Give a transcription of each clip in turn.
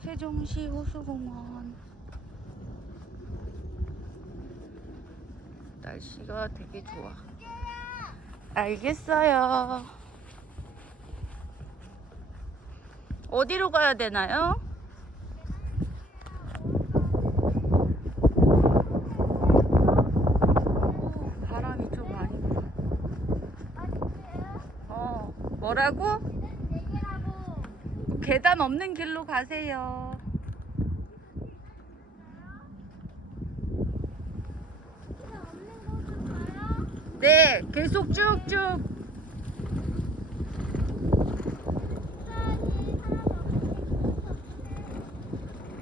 세종시 호수공원. 날씨가 되게 좋아. 알겠어요. 어디로 가야 되나요? 바람이 좀 많이 불어. 뭐라고? 계단 없는 길로 가세요. 네, 계속 쭉쭉.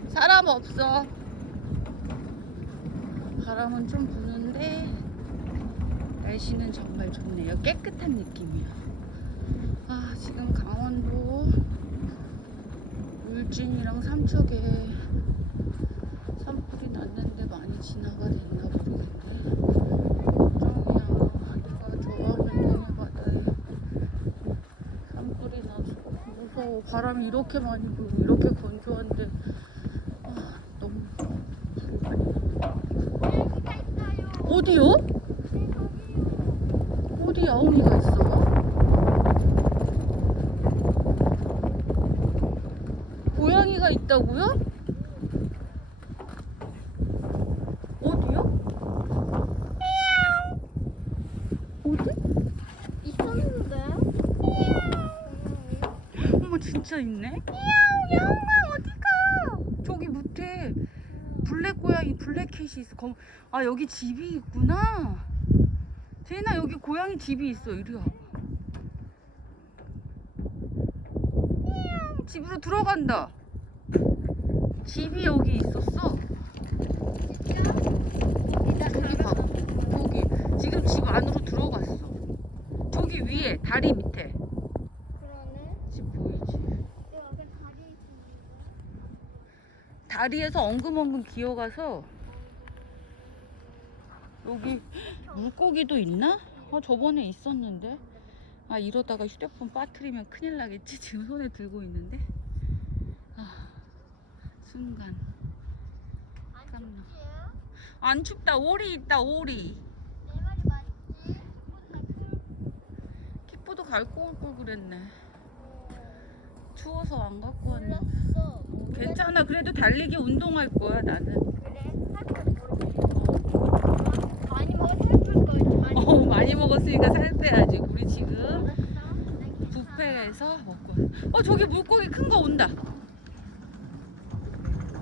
사람 없어. 바람은 좀 부는데 날씨는 정말 좋네요. 깨끗한 느낌이야. 지금 강원도 울진이랑 삼척에 산불이 났는데 많이 진화가 됐나 모르겠네. 걱정이야. 내가 좋아하는 동해바다에 산불이 나서 무서워. 바람이 이렇게 많이 불고 이렇게 건조한데 너무 불이 많이 나. 어디요? 어디 야옹이가 있어? 고양이가 있다고요? 어디요? 어디? 있었는데? 어머, 진짜 있네? 야옹아, 어디가? 저기 밑에 블랙 고양이, 블랙캣이 있어. 여기 집이 있구나. 제인아, 여기 고양이 집이 있어. 이리 와봐. 집으로 들어간다. 집이 여기 있었어. 저기 봐봐. 저기 지금 집 안으로 들어갔어. 저기 위에 다리 밑에. 그러네. 집 보이지? 여기 다리 있는데. 다리에서 엉금엉금 기어가서. 여기 물고기도 있나? 저번에 있었는데. 이러다가 휴대폰 빠뜨리면 큰일 나겠지? 지금 손에 들고 있는데. 순간 깜짝. 안 춥다. 오리 있다. 오리. 내 말이 맞지? 킥보드 갖고 올 걸 그랬네. 추워서 안 갖고 왔네. 몰랐어. 괜찮아. 그래도 달리기 운동할 거야 나는. 그래? 많이 먹었을 거야. 많이 먹었으니까 살 빼야지. 우리 지금 알았어. 뷔페에서 먹고 왔어. 저기 물고기 큰 거 온다.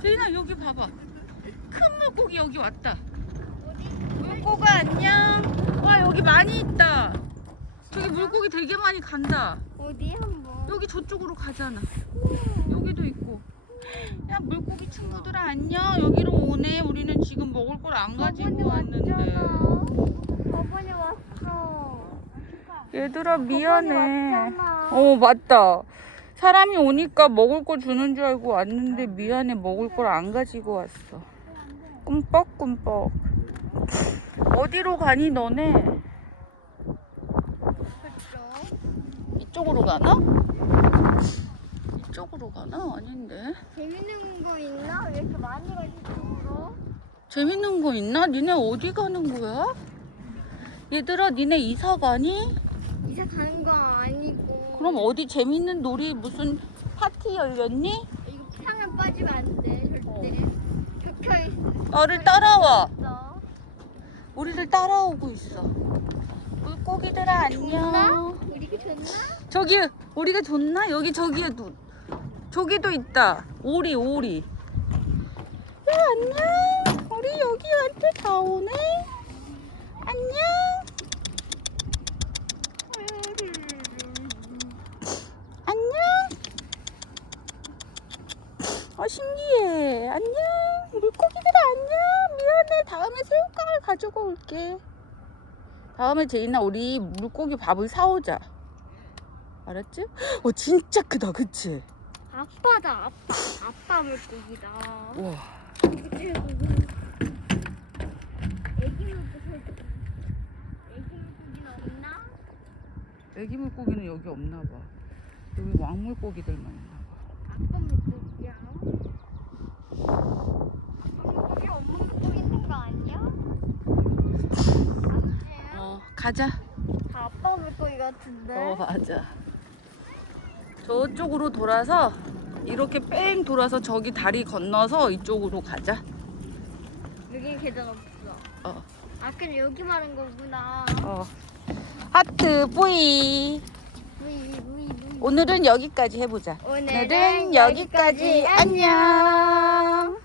제인아, 여기 봐봐. 큰 물고기 여기 왔다. 물고가 안녕. 와, 여기 많이 있다. 저기 물고기 되게 많이 간다. 어디 한번? 여기 저쪽으로 가잖아. 여기도 있고. 야, 물고기 친구들아 안녕. 여기로 오네. 우리는 지금 먹을 걸 안 가지고 왔는데. 저번에 왔어. 얘들아, 미안해. 왔잖아. 맞다. 사람이 오니까 먹을 거 주는 줄 알고 왔는데 미안해. 먹을 걸 안 가지고 왔어. 꿈뻑꿈뻑. 어디로 가니 너네? 이쪽으로 가나? 이쪽으로 가나? 아닌데. 재밌는 거 있나? 왜 이렇게 많이 가지 쪽으로? 재밌는 거 있나? 니네 어디 가는 거야? 얘들아, 니네 이사 가니? 이사 가는 거 아니고. 그럼 어디 재밌는 놀이 무슨 파티 열렸니? 이거 상을 빠지면 안 돼, 절대. 벽혀있어. 나를 따라와. 우리를 따라오고 있어. 물고기들아 안녕. 우리가 좋나? 저기 우리가 좋나? 여기 저기에도 저기도 있다. 오리. 야, 안녕. 우리 여기한테 다 오네. 안녕. 안녕. 신기해. 안녕. 물고기들아 안녕. 미안해. 다음에 새우깡을 가지고 올게. 다음에 제인아, 우리 물고기 밥을 사오자. 알았지? 진짜 크다, 그치? 아빠다. 아빠 물고기다. 우와. 애기 물고기는 없나? 애기 물고기는 여기 없나 봐. 여기 왕물고기들만 있나 봐. 아빠 물고기. 가자. 다 아빠 물고기 같은데. 맞아. 저쪽으로 돌아서 이렇게 뺑 돌아서 저기 다리 건너서 이쪽으로 가자. 여기 계단 없어. 어. 아 그럼 여기 말한 거구나. 하트 뿌이. 우이. 오늘은 여기까지 해보자. 오늘은 여기까지. 안녕.